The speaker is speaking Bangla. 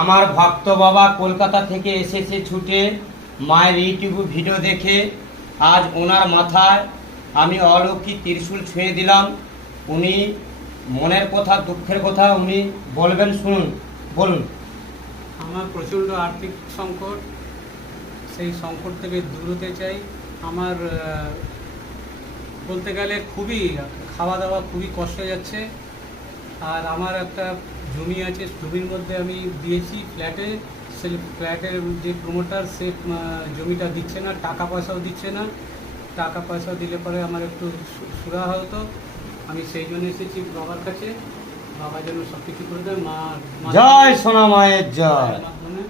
আমার ভক্ত বাবা কলকাতা থেকে এসেছে ছুটে মায়ের ইউটিউব ভিডিও দেখে। আজ ওনার মাথায় আমি অলৌকিক ত্রিশূল ছুঁয়ে দিলাম। উনি মনের কথা, দুঃখের কথা উনি বলবেন, শুনুন। বলুন। আমার প্রচণ্ড আর্থিক সংকট, সেই সংকট থেকে দূর হতে চাই। আমার বলতে গেলে খুবই খাওয়া দাওয়া খুবই কষ্ট হয়ে যাচ্ছে। আর আমার একটা জমি আছে, জমির মধ্যে আমি দিয়েছি ফ্ল্যাটে, সেই ফ্ল্যাটের যে প্রমোটার সে জমিটা দিচ্ছে না, টাকা পয়সাও দিচ্ছে না। টাকা পয়সা দিলে পরে আমার একটু সুরাহা হতো। আমি সেই জন্য এসেছি বাবার কাছে, বাবা যেন সব কিছু করে দেয়। মা জয় সোনা মায়ের জয়। মাধ্যমে